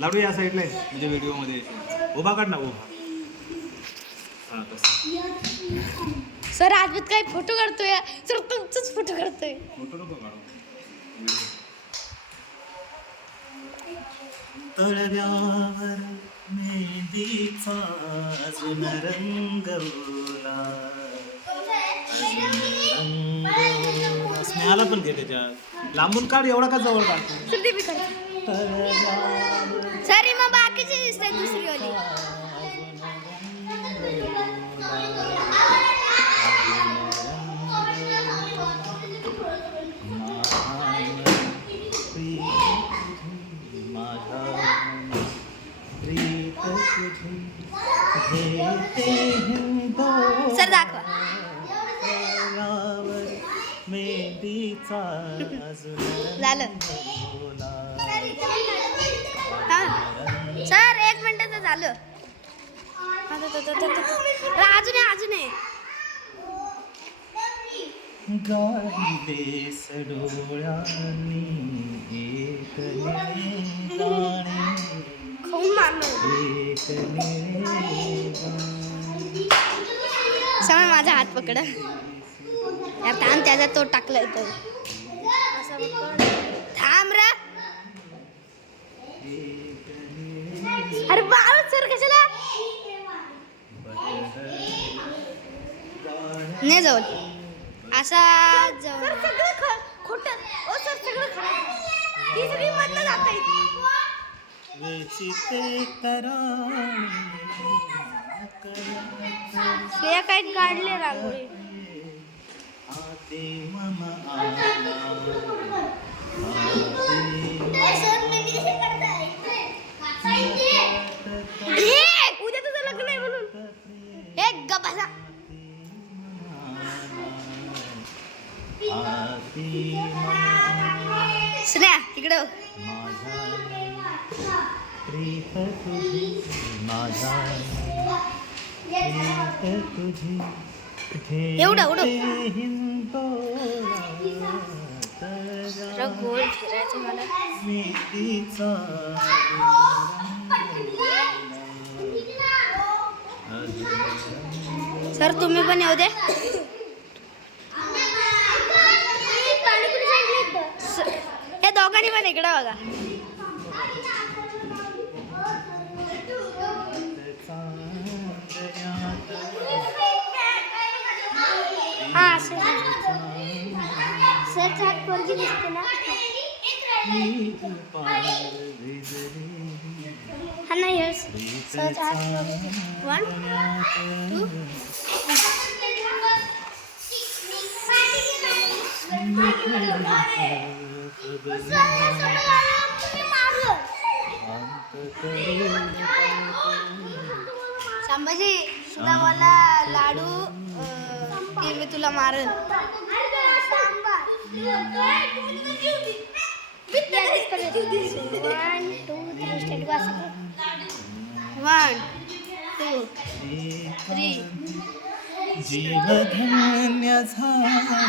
लाडू या साईडला आहे. म्हणजे व्हिडिओमध्ये उभा काढ ना उभा. हां तसं. सर आजमीत काय फोटो काढतोय. सर तुमचाच फोटो काढतोय. फोटो नको काढू. तळव्यावर मेहंदीचा अजून रंगवला रंगवला. स्नेहाला पण घे त्याच्यात. लांबून काढ एवढा का जवळ काढतो सर ते मी काढतो तळव्यावर सर मग बाकीचे दिसतात दुसरी वाली सर दाखवा मेहंदीचा झालं. सर एक मिनिटाचं झालं. अजून आहे अजून आहे समज माझा हात पकड. यार थांब त्याचा तो टाकलाय तो. थांब रे. नाही जवळ असा जवळ सगळं खोट. ओ सर सगळं खरं ही सगळी मधलं जात वेचिते तराणे श्रेया काय काढले रांगोळी? आते मम आला. स्नेहा इकडं माझा एवढं, एवढं. गोल फिरायचं मला. सर तुम्ही पण येऊ दे. दोघांनी पण इकडं बघा. हा सर चाट पोरगी दिसते ना? हा नाही हेच sir chaat one two Sambhaji तुला मला लाडू अं, ते मी तुला मारल वन टू थ्री जीवधन्य झाला.